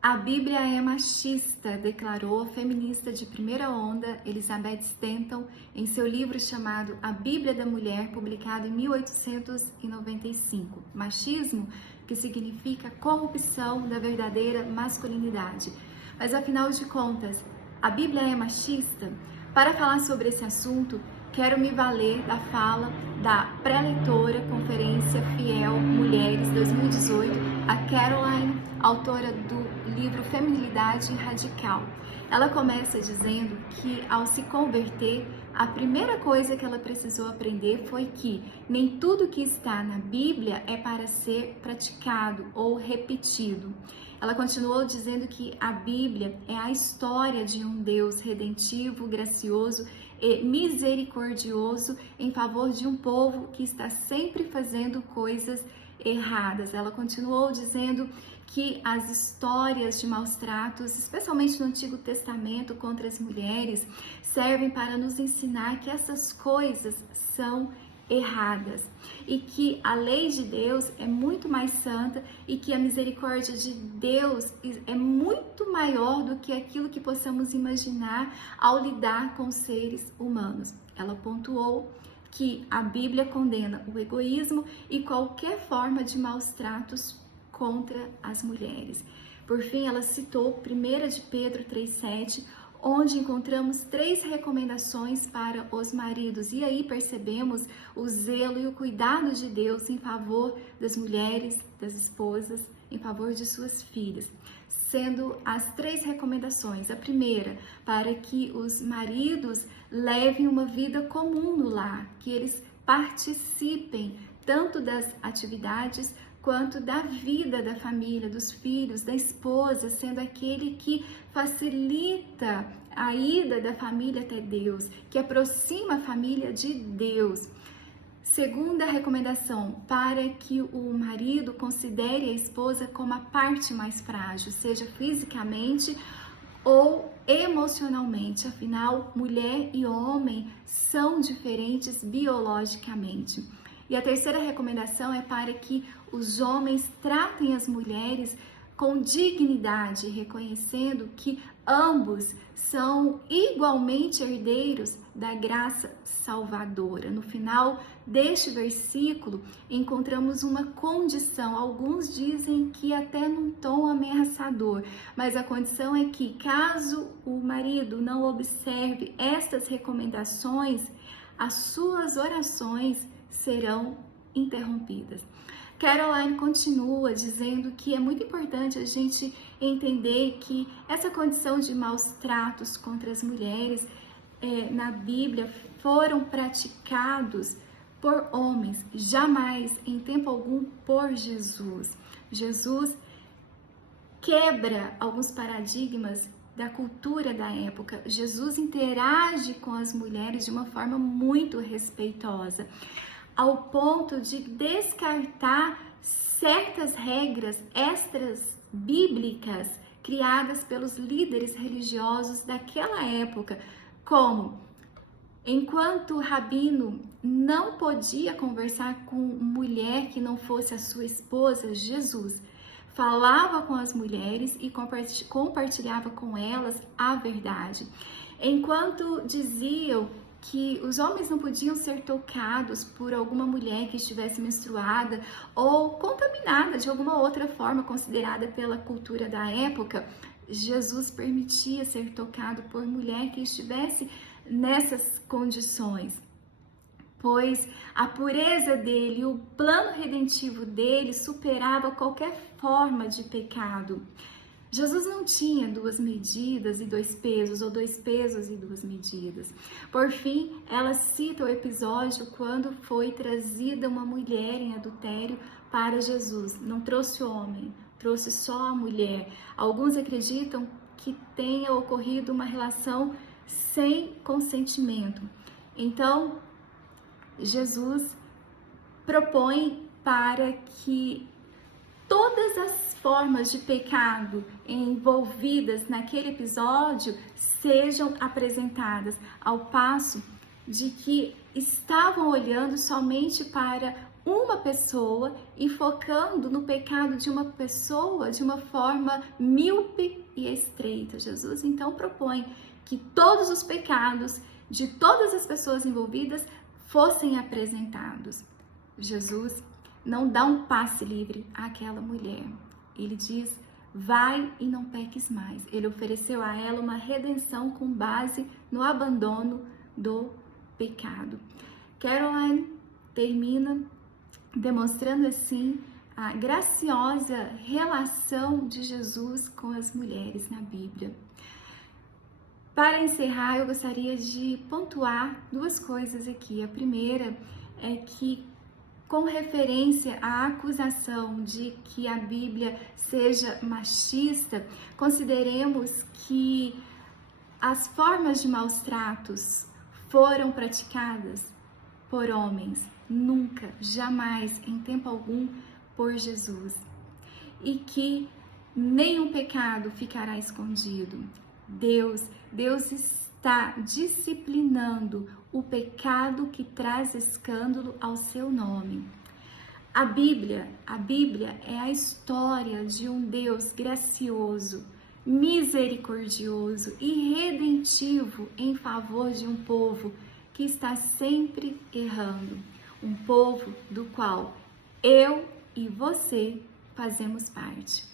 A Bíblia é machista, declarou a feminista de primeira onda Elizabeth Stanton em seu livro chamado A Bíblia da Mulher, publicado em 1895. Machismo, que significa corrupção da verdadeira masculinidade. Mas afinal de contas, a Bíblia é machista? Para falar sobre esse assunto, quero me valer da fala da pré-leitora Conferência Fiel Mulheres 2018, a Caroline, autora do livro Feminilidade Radical. Ela começa dizendo que, ao se converter, a primeira coisa que ela precisou aprender foi que nem tudo que está na Bíblia é para ser praticado ou repetido. Ela continuou dizendo que a Bíblia é a história de um Deus redentivo, gracioso e misericordioso em favor de um povo que está sempre fazendo coisas erradas. Ela continuou dizendo que as histórias de maus tratos, especialmente no Antigo Testamento contra as mulheres, servem para nos ensinar que essas coisas são erradas e que a lei de Deus é muito mais santa e que a misericórdia de Deus é muito maior do que aquilo que possamos imaginar ao lidar com seres humanos. Ela pontuou que a Bíblia condena o egoísmo e qualquer forma de maus tratos contra as mulheres. Por fim, ela citou 1 de Pedro 3,7, onde encontramos 3 recomendações para os maridos. E aí percebemos o zelo e o cuidado de Deus em favor das mulheres, das esposas, em favor de suas filhas. Sendo as 3 recomendações. A primeira, para que os maridos levem uma vida comum no lar, que eles participem tanto das atividades quanto da vida da família, dos filhos, da esposa, sendo aquele que facilita a ida da família até Deus, que aproxima a família de Deus. Segunda recomendação, para que o marido considere a esposa como a parte mais frágil, seja fisicamente ou emocionalmente. Afinal, mulher e homem são diferentes biologicamente. E a terceira recomendação é para que os homens tratem as mulheres com dignidade, reconhecendo que ambos são igualmente herdeiros da graça salvadora. No final deste versículo, encontramos uma condição. Alguns dizem que até num tom ameaçador, mas a condição é que, caso o marido não observe estas recomendações, as suas orações serão interrompidas. Caroline continua dizendo que é muito importante a gente entender que essa condição de maus tratos contra as mulheres na Bíblia foram praticados por homens, jamais, em tempo algum, por Jesus. Jesus quebra alguns paradigmas da cultura da época. Jesus interage com as mulheres de uma forma muito respeitosa, ao ponto de descartar certas regras extras bíblicas criadas pelos líderes religiosos daquela época, como enquanto o rabino não podia conversar com mulher que não fosse a sua esposa, Jesus falava com as mulheres e compartilhava com elas a verdade. Enquanto diziam que os homens não podiam ser tocados por alguma mulher que estivesse menstruada ou contaminada de alguma outra forma considerada pela cultura da época, Jesus permitia ser tocado por mulher que estivesse nessas condições, pois a pureza dele, o plano redentivo dele superava qualquer forma de pecado. Jesus não tinha 2 medidas e 2 pesos, ou 2 pesos e 2 medidas. Por fim, ela cita o episódio quando foi trazida uma mulher em adultério para Jesus. Não trouxe homem, trouxe só a mulher. Alguns acreditam que tenha ocorrido uma relação sem consentimento. Então, Jesus propõe para que todas as formas de pecado envolvidas naquele episódio sejam apresentadas, ao passo de que estavam olhando somente para uma pessoa e focando no pecado de uma pessoa de uma forma míope e estreita. Jesus então propõe que todos os pecados de todas as pessoas envolvidas fossem apresentados. Jesus não dá um passe livre àquela mulher. Ele diz: vai e não peques mais. Ele ofereceu a ela uma redenção com base no abandono do pecado. Caroline termina demonstrando assim a graciosa relação de Jesus com as mulheres na Bíblia. Para encerrar, eu gostaria de pontuar duas coisas aqui. A primeira é que, com referência à acusação de que a Bíblia seja machista, consideremos que as formas de maus tratos foram praticadas por homens, nunca, jamais, em tempo algum, por Jesus. E que nenhum pecado ficará escondido. Deus está disciplinando o pecado que traz escândalo ao seu nome. A Bíblia é a história de um Deus gracioso, misericordioso e redentivo em favor de um povo que está sempre errando, um povo do qual eu e você fazemos parte.